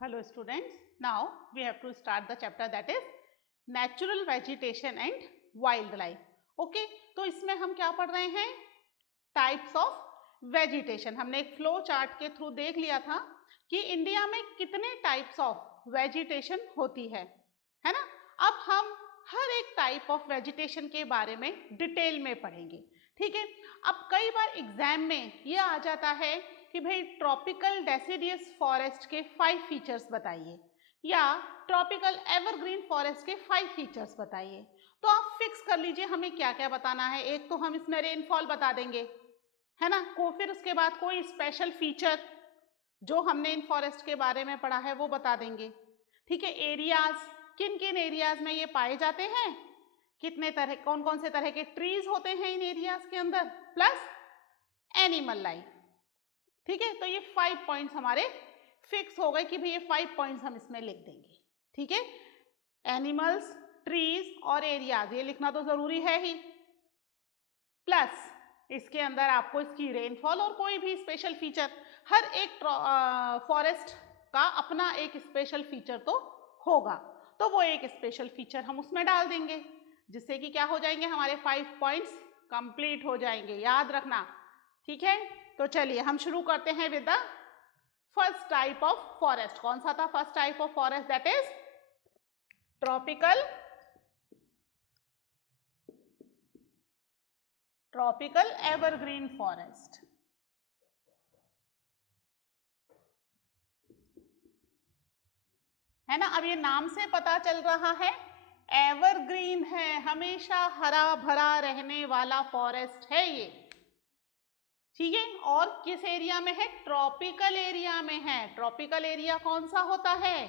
Hello students, now we have to start the chapter that is natural vegetation and wildlife. Okay, तो इसमें हम क्या पढ़ रहे हैं? Types of vegetation. हमने एक फ्लो चार्ट के थ्रू देख लिया था कि इंडिया में कितने टाइप्स ऑफ वेजिटेशन होती है ना. अब हम हर एक टाइप ऑफ वेजिटेशन के बारे में डिटेल में पढ़ेंगे. ठीक है. अब कई बार एग्जाम में ये आ जाता है कि भाई ट्रॉपिकल डेसिडियस फॉरेस्ट के 5 फीचर्स बताइए या ट्रॉपिकल एवरग्रीन फॉरेस्ट के 5 फीचर्स बताइए. तो आप फिक्स कर लीजिए हमें क्या क्या बताना है. एक तो हम इसमें रेनफॉल बता देंगे है ना, को फिर उसके बाद कोई स्पेशल फीचर जो हमने इन फॉरेस्ट के बारे में पढ़ा है वो बता देंगे. ठीक है. एरियाज, किन किन एरियाज में ये पाए जाते हैं, कितने तरह, कौन कौन से तरह के ट्रीज होते हैं इन एरियाज के अंदर, प्लस एनिमल लाइफ. ठीक है. तो ये 5 पॉइंट्स हमारे फिक्स हो गए कि भाई ये 5 पॉइंट्स हम इसमें लिख देंगे. ठीक है. एनिमल्स, ट्रीज और एरियाज ये लिखना तो जरूरी है ही, प्लस इसके अंदर आपको इसकी रेनफॉल और कोई भी स्पेशल फीचर. हर एक फॉरेस्ट का अपना एक स्पेशल फीचर तो होगा, तो वो एक स्पेशल फीचर हम उसमें डाल देंगे जिससे कि क्या हो जाएंगे, हमारे 5 पॉइंट्स कंप्लीट हो जाएंगे. याद रखना. ठीक है. तो चलिए हम शुरू करते हैं with the first type of forest. कौन सा था first type of forest? That is tropical evergreen forest. है ना. अब ये नाम से पता चल रहा है एवरग्रीन है, हमेशा हरा भरा रहने वाला फॉरेस्ट है ये. ठीक है. और किस एरिया में है? ट्रॉपिकल एरिया में है. ट्रॉपिकल एरिया कौन सा होता है?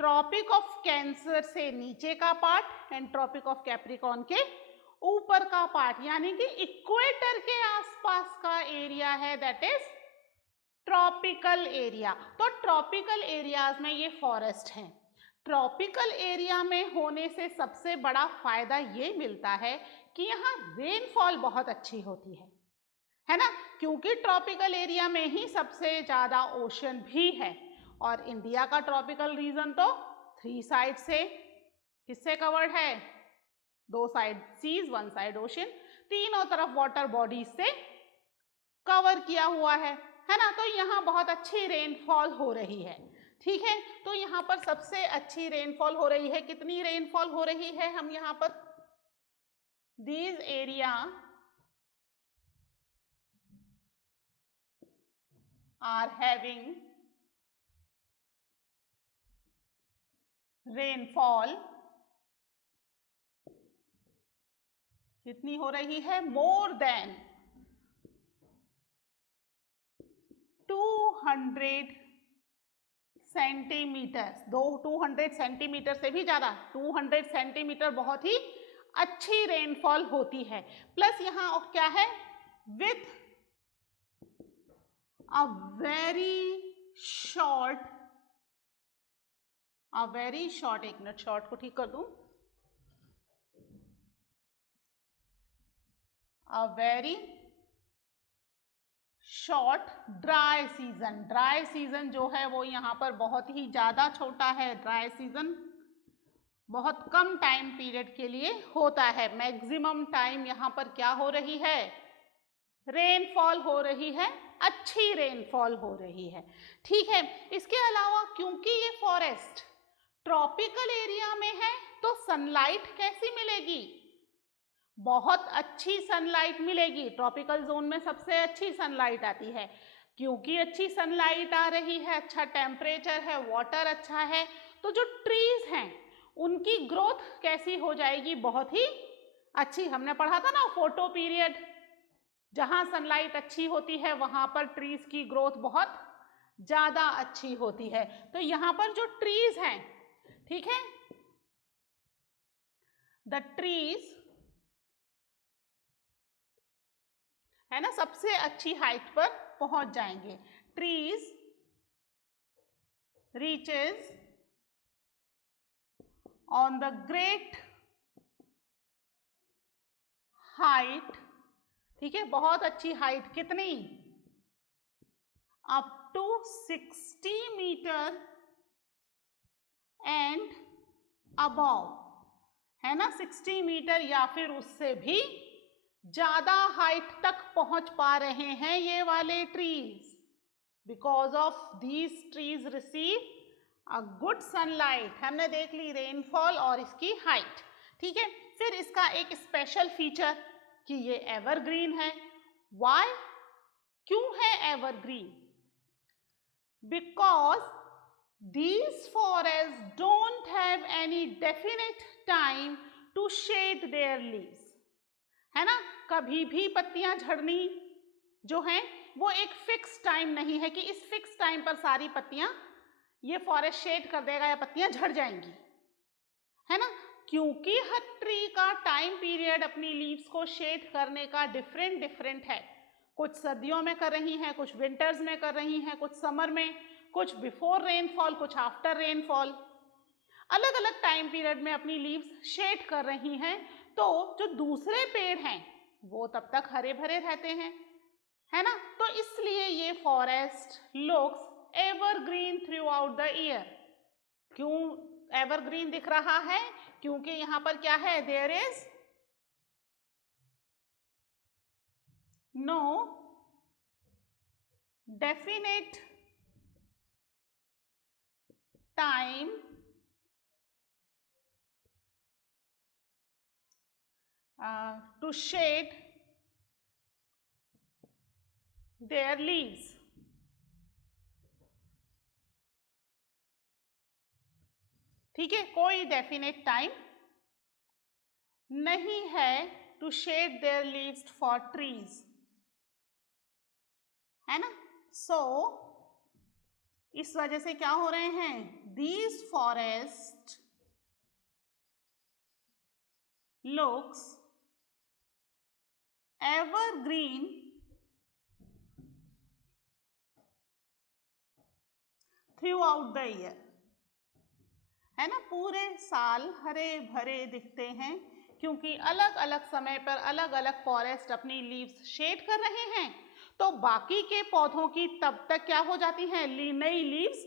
ट्रॉपिक ऑफ कैंसर से नीचे का part and tropic of Capricorn के ऊपर का पार्ट, यानी कि इक्वेटर के आसपास का एरिया है, दैट इज ट्रॉपिकल एरिया. तो ट्रॉपिकल एरियाज में ये फॉरेस्ट हैं. ट्रॉपिकल एरिया में होने से सबसे बड़ा फायदा ये मिलता है कि यहाँ रेनफॉल बहुत अच्छी होती है ना, क्योंकि ट्रॉपिकल एरिया में ही सबसे ज्यादा ओशन भी है. और इंडिया का ट्रॉपिकल रीजन तो 3 साइड से किससे कवर्ड है? 2 साइड सीज, 1 साइड ओशन, तीनों तरफ वाटर बॉडीज से कवर किया हुआ है ना. तो यहाँ बहुत अच्छी रेनफॉल हो रही है. ठीक है. तो यहाँ पर सबसे अच्छी रेनफॉल हो रही है. कितनी रेनफॉल हो रही है? हम यहाँ पर these area are having rainfall कितनी हो रही है? More than 200 centimetre. 200 सेंटीमीटर से भी ज्यादा, 200 सेंटीमीटर बहुत ही अच्छी रेनफॉल होती है. प्लस यहाँ और क्या है? विथ अ वेरी शॉर्ट, एक मिनट शॉर्ट को ठीक कर दूं, a very short dry season. Dry season जो है वो यहाँ पर बहुत ही ज्यादा छोटा है. ड्राई सीजन बहुत कम टाइम पीरियड के लिए होता है. मैक्सिमम टाइम यहाँ पर क्या हो रही है? रेनफॉल हो रही है, अच्छी रेनफॉल हो रही है. ठीक है. इसके अलावा क्योंकि ये फॉरेस्ट ट्रॉपिकल एरिया में है तो सनलाइट कैसी मिलेगी? बहुत अच्छी सनलाइट मिलेगी. ट्रॉपिकल जोन में सबसे अच्छी सनलाइट आती है. क्योंकि अच्छी सनलाइट आ रही है, अच्छा टेम्परेचर है, वाटर अच्छा है, तो जो ट्रीज हैं उनकी ग्रोथ कैसी हो जाएगी? बहुत ही अच्छी. हमने पढ़ा था ना फोटो पीरियड, जहां सनलाइट अच्छी होती है वहां पर ट्रीज की ग्रोथ बहुत ज्यादा अच्छी होती है. तो यहां पर जो ट्रीज हैं, ठीक है, द ट्रीज है ना, सबसे अच्छी हाइट पर पहुंच जाएंगे. Trees reaches on the great height. ठीक है. बहुत अच्छी हाइट. कितनी? Up to 60 metre and above, है ना, 60 मीटर या फिर उससे भी ज्यादा हाइट तक पहुंच पा रहे हैं ये वाले trees, because of these trees receive a good sunlight. हमने देख ली रेनफॉल और इसकी हाइट, ठीक है। फिर इसका एक स्पेशल फीचर कि ये एवरग्रीन है। वाई, क्यों है evergreen? Because these forests don't have any definite time to shade their leaves, है ना। कभी भी पत्तियां झड़नी जो है वो एक फिक्स टाइम नहीं है कि इस फिक्स टाइम पर सारी पत्तियां ये फॉरेस्ट शेड कर देगा या पत्तियां झड़ जाएंगी, है ना। क्योंकि हर ट्री का टाइम पीरियड अपनी लीव्स को शेड करने का डिफरेंट है। कुछ सर्दियों में कर रही हैं, कुछ विंटर्स में कर रही हैं, कुछ समर में, कुछ बिफोर रेनफॉल, कुछ आफ्टर रेनफॉल, अलग अलग टाइम पीरियड में अपनी लीव्स शेड कर रही हैं। तो जो दूसरे पेड़ हैं वो तब तक हरे भरे रहते हैं, है ना। तो इसलिए ये forest looks evergreen throughout the year. क्यों एवरग्रीन दिख रहा है? क्योंकि यहां पर क्या है, there is no definite time to shade their leaves, ठीक है। कोई डेफिनेट टाइम नहीं है to shed their leaves for trees, है ना। सो इस वजह से क्या हो रहे हैं, these forest looks evergreen throughout the year, है ना। पूरे साल हरे भरे दिखते हैं क्योंकि अलग अलग समय पर अलग अलग फॉरेस्ट अपनी लीव्स शेड कर रहे हैं। तो बाकी के पौधों की तब तक क्या हो जाती हैं, नई लीव्स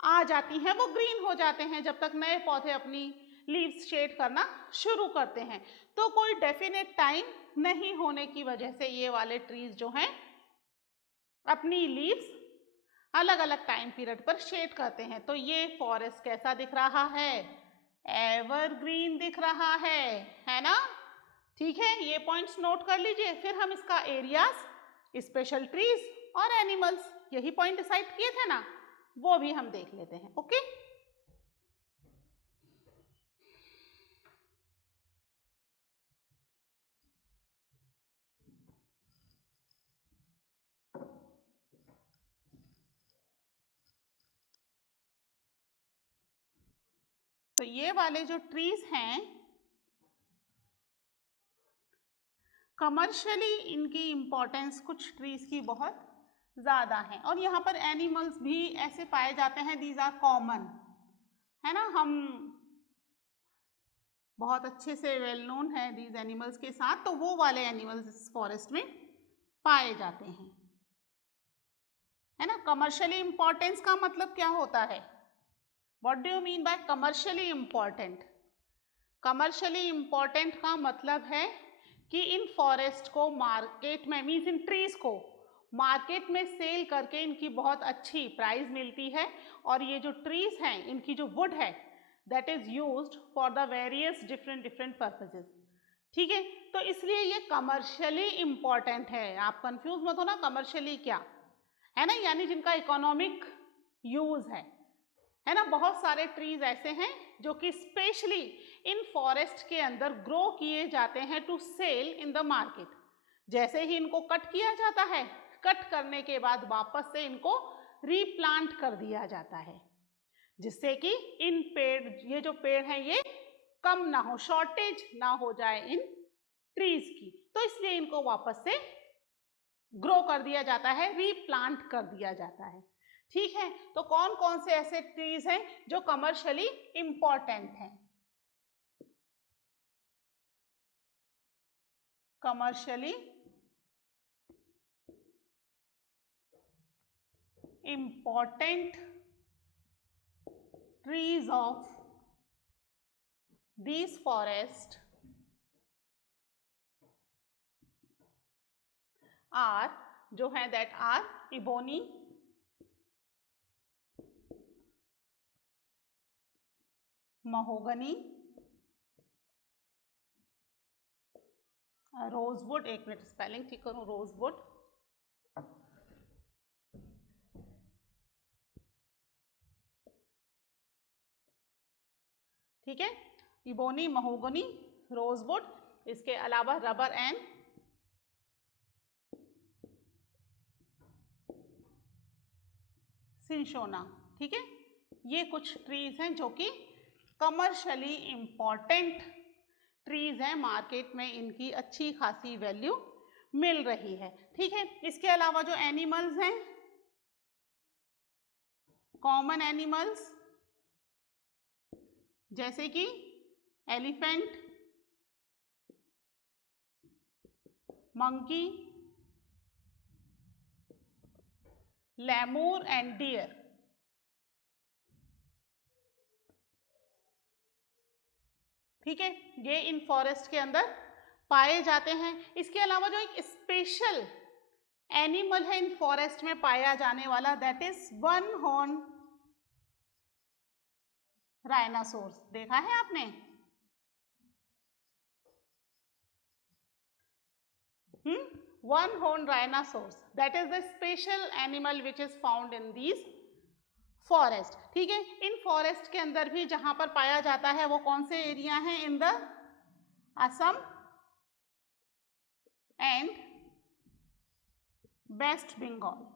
आ जाती हैं, वो ग्रीन हो जाते हैं जब तक नए पौधे अपनी लीव्स शेड करना शुरू करते हैं। तो कोई डेफिनेट टाइम नहीं होने की वजह से ये वाले ट्रीज जो हैं अपनी लीव्स अलग अलग टाइम पीरियड पर शेड करते हैं। तो ये फॉरेस्ट कैसा दिख रहा है, एवरग्रीन दिख रहा है ना। ठीक है, ये पॉइंट्स नोट कर लीजिए। फिर हम इसका एरियाज, स्पेशल ट्रीज और एनिमल्स, यही पॉइंट डिसाइड किए थे ना, वो भी हम देख लेते हैं। ओके, तो ये वाले जो ट्रीज हैं कमर्शियली इनकी इंपॉर्टेंस कुछ ट्रीज की बहुत ज़्यादा है। और यहाँ पर एनिमल्स भी ऐसे पाए जाते हैं, दीज आर कॉमन, है ना। हम बहुत अच्छे से वेल नोन है दीज एनिमल्स के साथ, तो वो वाले एनिमल्स इस फॉरेस्ट में पाए जाते हैं, है ना। कमर्शियली इंपॉर्टेंस का मतलब क्या होता है, what do you mean by commercially important? Commercially important का मतलब है कि इन फॉरेस्ट को मार्केट में, मीन्स इन ट्रीज को मार्केट में सेल करके इनकी बहुत अच्छी प्राइस मिलती है। और ये जो ट्रीज हैं इनकी जो वुड है that is used for the various different purposes, ठीक है। तो इसलिए ये कमर्शियली इंपॉर्टेंट है। आप कंफ्यूज मत हो ना, कमर्शियली क्या है ना, यानी जिनका इकोनॉमिक यूज है ना। बहुत सारे ट्रीज ऐसे हैं जो कि स्पेशली इन फॉरेस्ट के अंदर ग्रो किए जाते हैं to sell in the market. जैसे ही इनको कट किया जाता है, कट करने के बाद वापस से इनको रीप्लांट कर दिया जाता है, जिससे कि इन पेड़, ये जो पेड़ हैं ये कम ना हो, शॉर्टेज ना हो जाए इन ट्रीज की। तो इसलिए इनको वापस से ग्रो कर दिया जाता है, रीप्लांट कर दिया जाता है, ठीक है। तो कौन कौन से ऐसे ट्रीज हैं जो कमर्शियली इंपॉर्टेंट हैं? Commercially important trees of these forests are जो है that are ebony, mahogany, rosewood, एक मिनट स्पेलिंग ठीक करूं, rosewood, ठीक है, इबोनी, महोगनी, रोजवुड, इसके अलावा रबर एंड सिंशोना, ठीक है। ये कुछ ट्रीज हैं जो कि कमर्शियली इंपॉर्टेंट ट्रीज हैं, मार्केट में इनकी अच्छी खासी वैल्यू मिल रही है, ठीक है। इसके अलावा जो एनिमल्स हैं, कॉमन एनिमल्स जैसे कि elephant, monkey, lemur and deer, ठीक है, ये इन फॉरेस्ट के अंदर पाए जाते हैं। इसके अलावा जो एक स्पेशल एनिमल है इन फॉरेस्ट में पाया जाने वाला, that is one horn rhinoceros. देखा है आपने? One horn rhinoceros, that is the special animal which is found in these forest, ठीक है। इन फॉरेस्ट के अंदर भी जहां पर पाया जाता है वो कौन से एरिया हैं? In the Assam and West Bengal,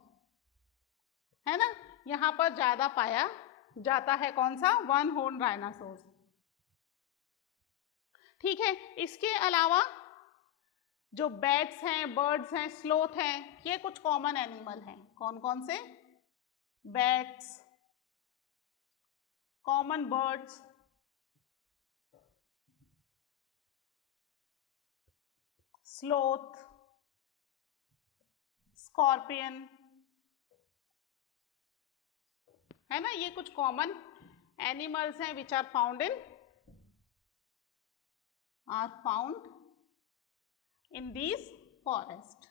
है ना, यहां पर ज्यादा पाया जाता है कौन सा? वन हॉर्न राइनासोर्स, ठीक है। इसके अलावा जो बैट्स हैं, बर्ड्स हैं, स्लोथ हैं, ये कुछ कॉमन एनिमल हैं। कौन कौन से? Bats, common birds, sloth, scorpion, है ना, ये कुछ कॉमन एनिमल्स हैं which are found in these forest,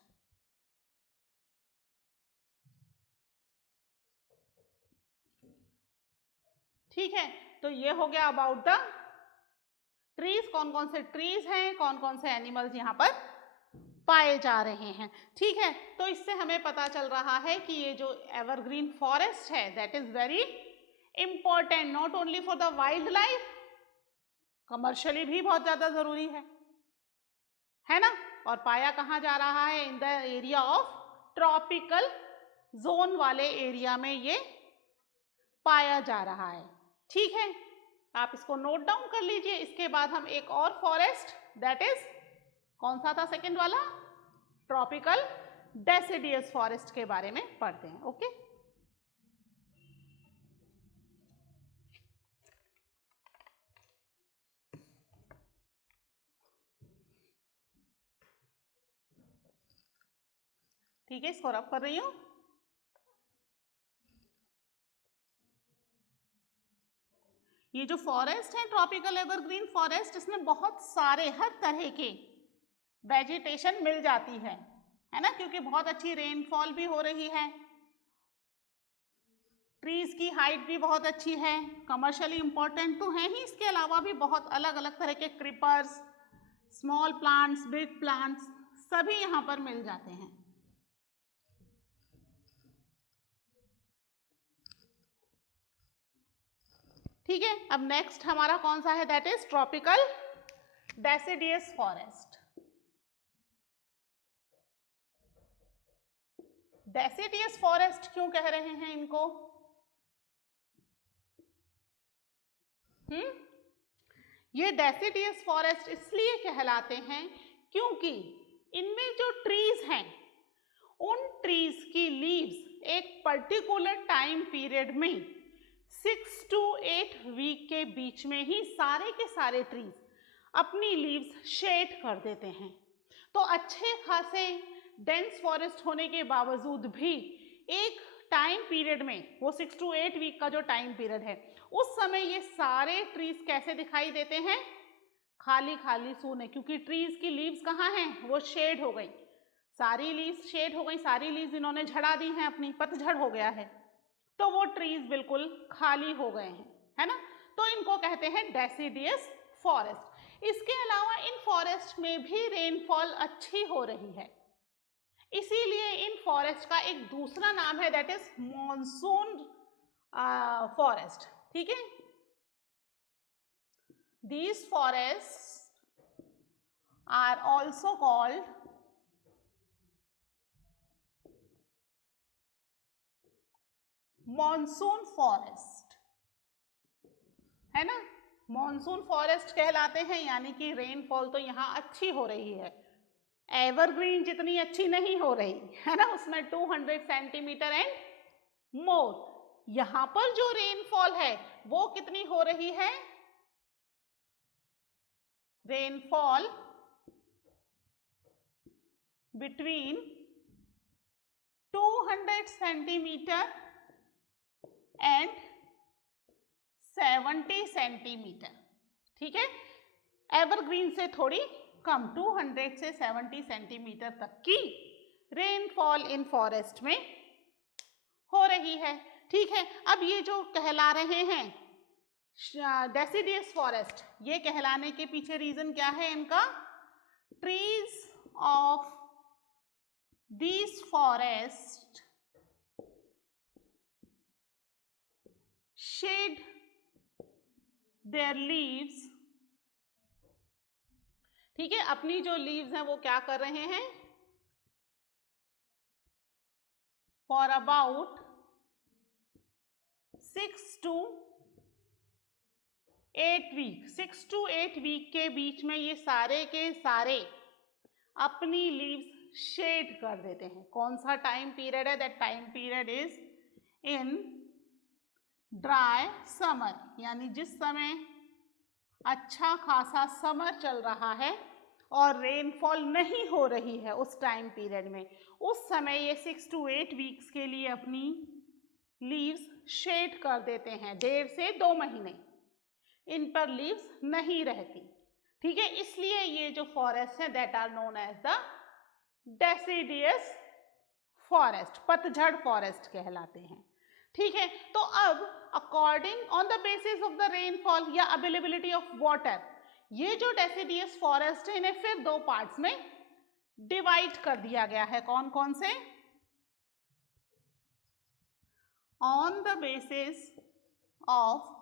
ठीक है। तो ये हो गया अबाउट द ट्रीज, कौन कौन से ट्रीज हैं, कौन कौन से एनिमल्स यहाँ पर पाए जा रहे हैं, ठीक है। तो इससे हमें पता चल रहा है कि ये जो एवरग्रीन फॉरेस्ट है that is very important not only for the wild life, commercially भी बहुत ज्यादा जरूरी है ना। और पाया कहाँ जा रहा है? In the area of tropical zone वाले एरिया में ये पाया जा रहा है, ठीक है। आप इसको नोट डाउन कर लीजिए। इसके बाद हम एक और फॉरेस्ट, दैट इज कौन सा था सेकंड वाला? ट्रॉपिकल डेसिडियस फॉरेस्ट के बारे में पढ़ते हैं, ओके। ठीक है, इसको रब कर रही हूं। ये जो फॉरेस्ट है ट्रॉपिकल एवरग्रीन फॉरेस्ट, इसमें बहुत सारे हर तरह के वेजिटेशन मिल जाती है ना, क्योंकि बहुत अच्छी रेनफॉल भी हो रही है, ट्रीज की हाइट भी बहुत अच्छी है, कमर्शियली इंपॉर्टेंट तो है ही, इसके अलावा भी बहुत अलग अलग तरह के creepers, small plants, big plants सभी यहाँ पर मिल जाते हैं, ठीक है। अब नेक्स्ट हमारा कौन सा है? That is tropical deciduous forest. Deciduous forest क्यों कह रहे हैं इनको? ये डेसिडियस फॉरेस्ट इसलिए कहलाते हैं क्योंकि इनमें जो ट्रीज हैं उन ट्रीज की लीव्स एक पर्टिकुलर टाइम पीरियड में 6 to 8 वीक के बीच में ही सारे के सारे ट्रीज अपनी लीव्स शेड कर देते हैं। तो अच्छे खासे डेंस फॉरेस्ट होने के बावजूद भी एक टाइम पीरियड में, वो 6 to 8 वीक का जो टाइम पीरियड है, उस समय ये सारे ट्रीज कैसे दिखाई देते हैं? खाली खाली सून है, क्योंकि ट्रीज की लीव्स कहाँ हैं, वो शेड हो गई, सारी लीव्स शेड हो गई, सारी लीव्स इन्होंने झड़ा दी हैं, अपनी पतझड़ हो गया है, तो वो ट्रीज बिल्कुल खाली हो गए हैं, है ना। तो इनको कहते हैं डेसिडियस फॉरेस्ट। इसके अलावा इन फॉरेस्ट में भी रेनफॉल अच्छी हो रही है, इसीलिए इन फॉरेस्ट का एक दूसरा नाम है, दैट इज मॉनसून फॉरेस्ट। ठीक है, these forests are also called monsoon forest, है ना। मॉनसून फॉरेस्ट कहलाते हैं, यानी कि रेनफॉल तो यहाँ अच्छी हो रही है, एवरग्रीन जितनी अच्छी नहीं हो रही है ना, उसमें 200 सेंटीमीटर एंड मोर। यहाँ पर जो रेनफॉल है वो कितनी हो रही है, rainfall between 200 centimetre and 70 centimetre. ठीक है, एवरग्रीन से थोड़ी कम, 200 से 70 सेंटीमीटर तक की रेनफॉल इन फॉरेस्ट में हो रही है। ठीक है, अब ये जो कहला रहे हैं डेसिडियस फॉरेस्ट, ये कहलाने के पीछे रीजन क्या है इनका, trees of this forest shade their leaves. ठीक है, अपनी जो लीव्स हैं वो क्या कर रहे हैं, for about 6 to 8 week, 6 to 8 week के बीच में ये सारे के सारे अपनी लीव्स शेड कर देते हैं। कौन सा टाइम पीरियड है, that time period is in dry summer, यानी जिस समय अच्छा खासा समर चल रहा है और रेनफॉल नहीं हो रही है, उस टाइम पीरियड में, उस समय ये 6 to 8 वीक्स के लिए अपनी लीव्स शेड कर देते हैं, 1.5 से 2 महीने इन पर लीव्स नहीं रहती। ठीक है, इसलिए ये जो फॉरेस्ट है that are known as the deciduous forest, पतझड़ फॉरेस्ट कहलाते हैं। ठीक है, तो अब according on the basis of the rainfall या अवेलेबिलिटी ऑफ वाटर, ये जो डेसिडियस फॉरेस्ट है इन्हें फिर 2 पार्ट्स में डिवाइड कर दिया गया है। कौन कौन से, on the basis of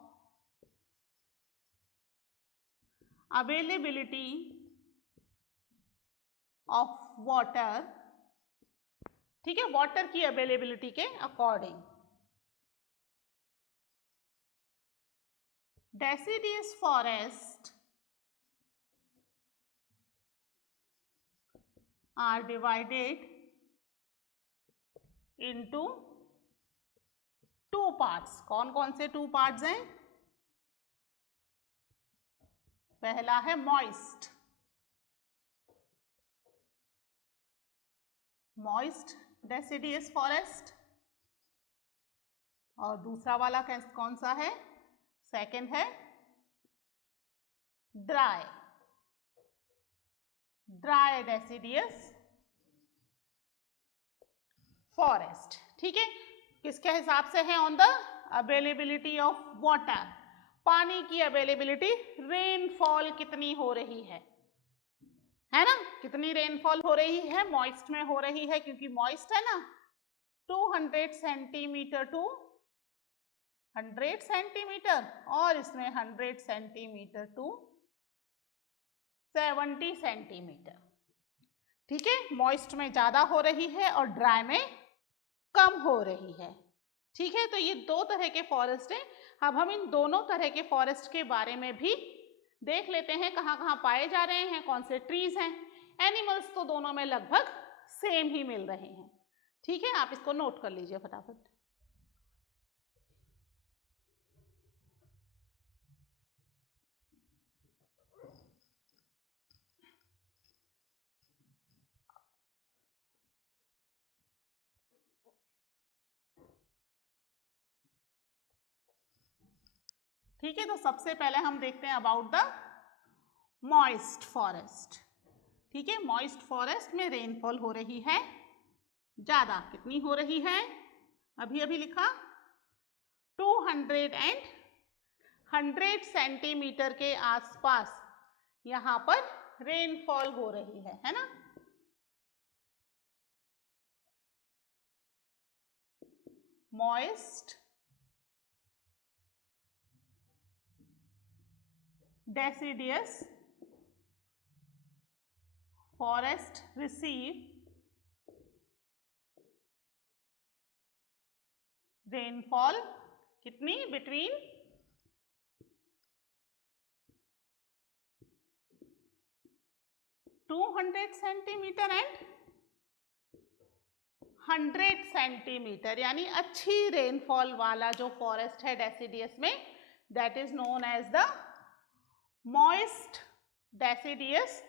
availability of water, ठीक है, वाटर की अवेलेबिलिटी के according. Deciduous forest are divided into 2 parts। कौन कौन से 2 parts हैं, पहला है मॉइस्ट, मॉइस्ट डेसिडियस फॉरेस्ट, और दूसरा वाला कौन सा है, सेकंड है ड्राई, ड्राई डेसिडियस फॉरेस्ट। ठीक है, किसके हिसाब से है, on the availability of water, पानी की अवेलेबिलिटी, रेनफॉल कितनी हो रही है ना, कितनी रेनफॉल हो रही है, मॉइस्ट में हो रही है, क्योंकि मॉइस्ट है ना 200 सेंटीमीटर टू 100 सेंटीमीटर, और इसमें 100 सेंटीमीटर टू 70 सेंटीमीटर। ठीक है, मॉइस्ट में ज्यादा हो रही है और ड्राई में कम हो रही है। ठीक है, तो ये 2 तरह के फॉरेस्ट हैं। अब हम इन दोनों तरह के फॉरेस्ट के बारे में भी देख लेते हैं, कहाँ कहाँ पाए जा रहे हैं, कौन से ट्रीज हैं। एनिमल्स तो दोनों में लगभग सेम ही मिल रहे हैं। ठीक है, आप इसको नोट कर लीजिए फटाफट। ठीक है, तो सबसे पहले हम देखते हैं अबाउट द मॉइस्ट फॉरेस्ट। ठीक है, मॉइस्ट फॉरेस्ट में रेनफॉल हो रही है ज्यादा। कितनी हो रही है? अभी अभी लिखा 200 एंड 100 सेंटीमीटर के आसपास यहां पर रेनफॉल हो रही है ना। Moist deciduous forest receive rainfall कितनी? बिटवीन 200 सेंटीमीटर एंड 100 सेंटीमीटर, यानी अच्छी रेनफॉल वाला जो फॉरेस्ट है डेसिडियस में, that is known as the moist deciduous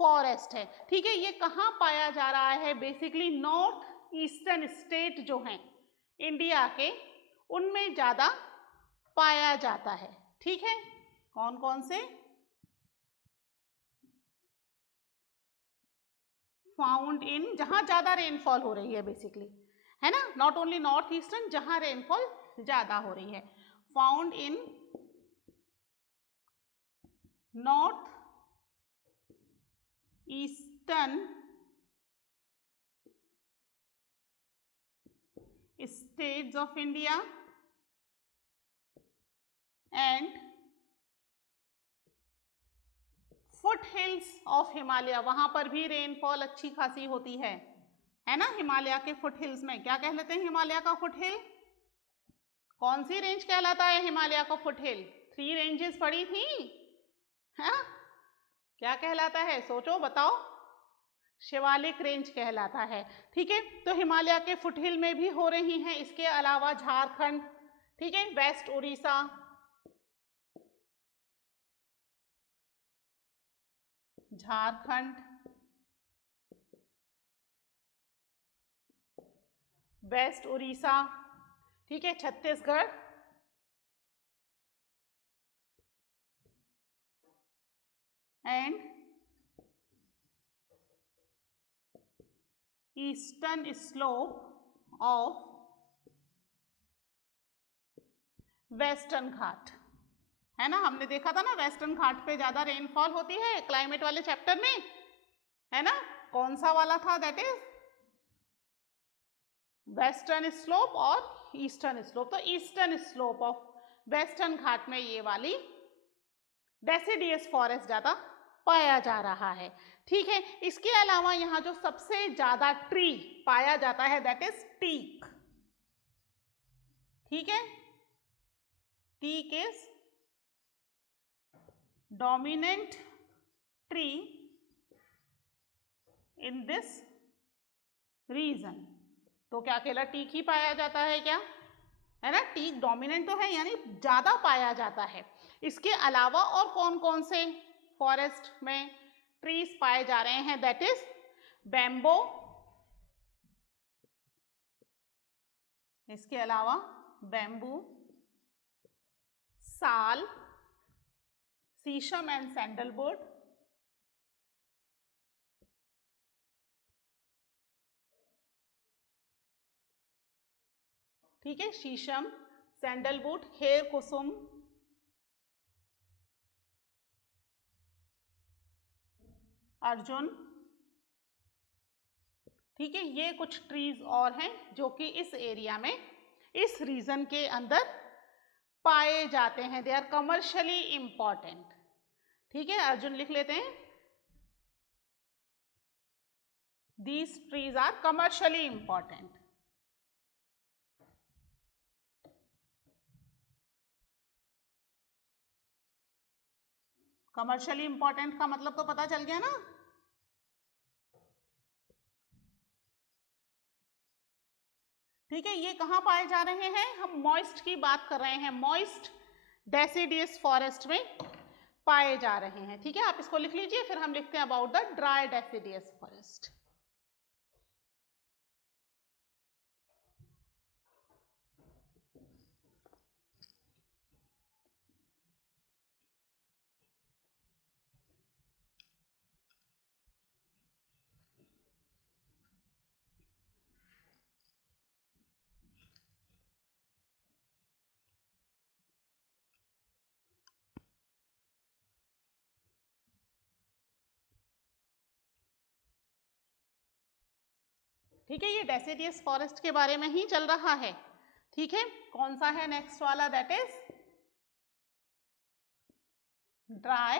forest है। ठीक है, ये कहाँ पाया जा रहा है? बेसिकली नॉर्थ ईस्टर्न स्टेट जो हैं इंडिया के, उनमें ज्यादा पाया जाता है। ठीक है, कौन कौन से? फाउंड इन, जहां ज्यादा रेनफॉल हो रही है बेसिकली, है ना, नॉट ओनली नॉर्थ ईस्टर्न, जहां रेनफॉल ज्यादा हो रही है। Found in north eastern states of India and foot hills of Himalaya, वहां पर भी रेनफॉल अच्छी खासी होती है ना। हिमालय के फुट हिल्स में क्या कहलाते हैं? हिमालय का फुट हिल कौन सी रेंज कहलाता है? हिमालय का फुट हिल 3 रेंजेस पड़ी थी, है? क्या कहलाता है? सोचो, बताओ। शिवालिक रेंज कहलाता है। ठीक है, तो हिमालय के फुट हिल में भी हो रही हैं। इसके अलावा झारखंड, ठीक है, वेस्ट उड़ीसा, झारखंड, वेस्ट उड़ीसा, ठीक है, Chhattisgarh and eastern slope of western Ghat, है ना। हमने देखा था ना, वेस्टर्न घाट पे ज्यादा रेनफॉल होती है क्लाइमेट वाले चैप्टर में, है ना। कौन सा वाला था? दैट इज वेस्टर्न स्लोप और ईस्टर्न स्लोप। तो ईस्टर्न स्लोप ऑफ वेस्टर्न घाट में ये वाली डेसिडियस फॉरेस्ट ज्यादा पाया जा रहा है। ठीक है, इसके अलावा यहाँ जो सबसे ज्यादा ट्री पाया जाता है दैट इज टीक। ठीक है, teak is dominant tree in this region. तो क्या केवल टीक ही पाया जाता है क्या? है ना, टीक डोमिनेंट तो है, यानी ज्यादा पाया जाता है। इसके अलावा और कौन कौन से फॉरेस्ट में ट्रीज पाए जा रहे हैं? दैट इज बैम्बो, इसके अलावा बैम्बू, साल, शीशम एंड सैंडलवुड, ठीक है, शीशम, सैंडलवुड, खेर कुसुम, अर्जुन, ठीक है। ये कुछ ट्रीज और हैं जो कि इस एरिया में, इस रीजन के अंदर पाए जाते हैं। They are commercially important. ठीक है, अर्जुन लिख लेते हैं। These trees are commercially important. Commercially important का मतलब तो पता चल गया ना। ठीक है, ये कहाँ पाए जा रहे हैं? हम मॉइस्ट की बात कर रहे हैं, मॉइस्ट डेसिडियस फॉरेस्ट में पाए जा रहे हैं। ठीक है, आप इसको लिख लीजिए, फिर हम लिखते हैं about the dry deciduous forest. ठीक है, ये डेसिडियस फॉरेस्ट के बारे में ही चल रहा है। ठीक है, कौन सा है नेक्स्ट वाला, that is dry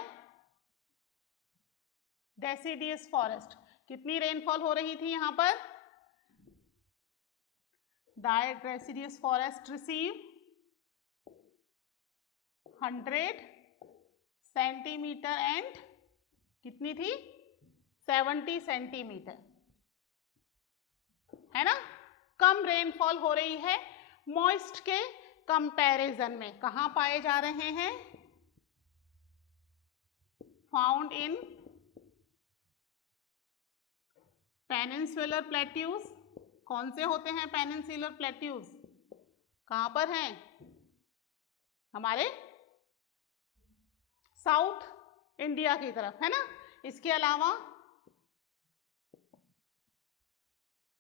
deciduous forest. कितनी रेनफॉल हो रही थी यहाँ पर? Dry deciduous forest receive 100 centimetre and कितनी थी? 70 सेंटीमीटर, है ना। कम रेनफॉल हो रही है मॉइस्ट के कंपैरिजन में। कहाँ पाए जा रहे हैं? Found in peninsular plateaus. कौन से होते हैं पेनिनसुलर प्लेट्यूज? कहाँ पर हैं? हमारे साउथ इंडिया की तरफ, है ना। इसके अलावा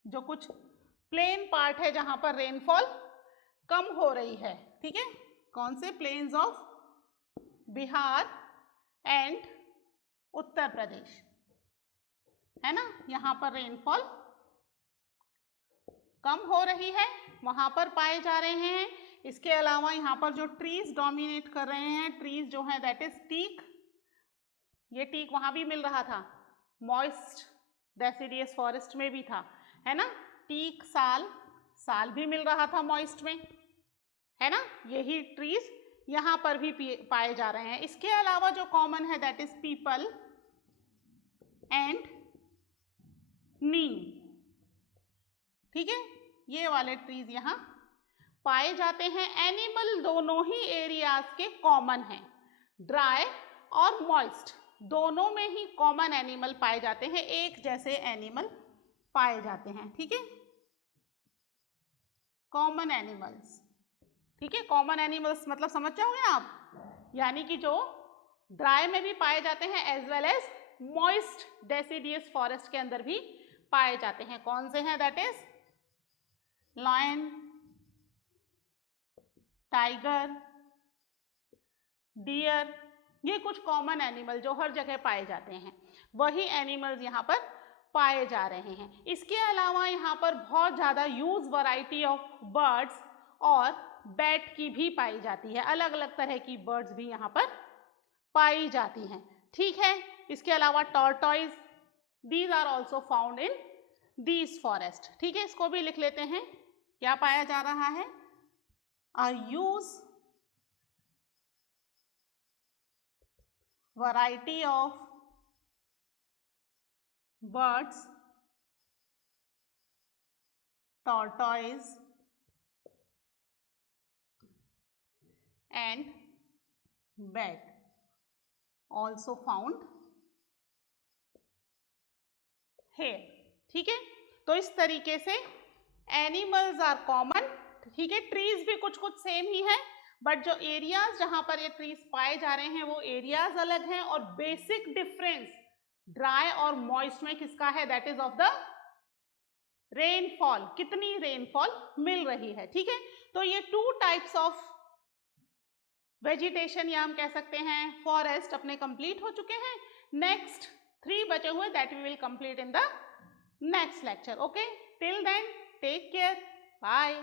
जो कुछ प्लेन पार्ट है जहां पर रेनफॉल कम हो रही है, ठीक है, कौन से? Planes of Bihar and Uttar Pradesh, है ना। यहां पर रेनफॉल कम हो रही है, वहां पर पाए जा रहे हैं। इसके अलावा यहाँ पर जो ट्रीज डोमिनेट कर रहे हैं, ट्रीज जो है दैट इज टीक। ये टीक वहां भी मिल रहा था, मॉइस्ट डेसिडियस फॉरेस्ट में भी था, है ना। टीक, साल भी मिल रहा था मॉइस्ट में, है ना। यही ट्रीज यहाँ पर भी पाए जा रहे हैं। इसके अलावा जो कॉमन है दैट इज पीपल एंड नीम, ठीक है, ये वाले ट्रीज यहाँ पाए जाते हैं। एनिमल दोनों ही एरियाज के कॉमन हैं, ड्राई और मॉइस्ट दोनों में ही कॉमन एनिमल पाए जाते हैं, एक जैसे एनिमल पाए जाते हैं, ठीक है। कॉमन एनिमल्स, ठीक है, कॉमन एनिमल्स मतलब समझ जाओगे आप, यानी कि जो ड्राई में भी पाए जाते हैं as well as moist deciduous forest के अंदर भी पाए जाते हैं। कौन से हैं? That is lion, tiger, deer, ये कुछ कॉमन एनिमल जो हर जगह पाए जाते हैं, वही एनिमल्स यहाँ पर पाए जा रहे हैं। इसके अलावा यहाँ पर बहुत ज़्यादा यूज वैरायटी ऑफ बर्ड्स और बैट की भी पाई जाती है, अलग अलग तरह की बर्ड्स भी यहाँ पर पाई जाती हैं, ठीक है। इसके अलावा tortoise, these are also found in these forest, ठीक है। इसको भी लिख लेते हैं, क्या पाया जा रहा है? A use variety of birds, tortoise and bat also found here, ठीक है। तो इस तरीके से एनिमल्स आर कॉमन, ठीक है। ट्रीज भी कुछ कुछ सेम ही है, बट जो एरियाज जहां पर ये ट्रीज पाए जा रहे हैं वो एरियाज अलग हैं, और बेसिक डिफरेंस ड्राई और मॉइस्ट में किसका है? That is of the rainfall, कितनी रेनफॉल मिल रही है, ठीक है। तो ये 2 टाइप्स ऑफ वेजिटेशन या हम कह सकते हैं फॉरेस्ट अपने कंप्लीट हो चुके हैं। नेक्स्ट 3 बचे हुए that we will complete in the next lecture, okay. Till then take care, bye.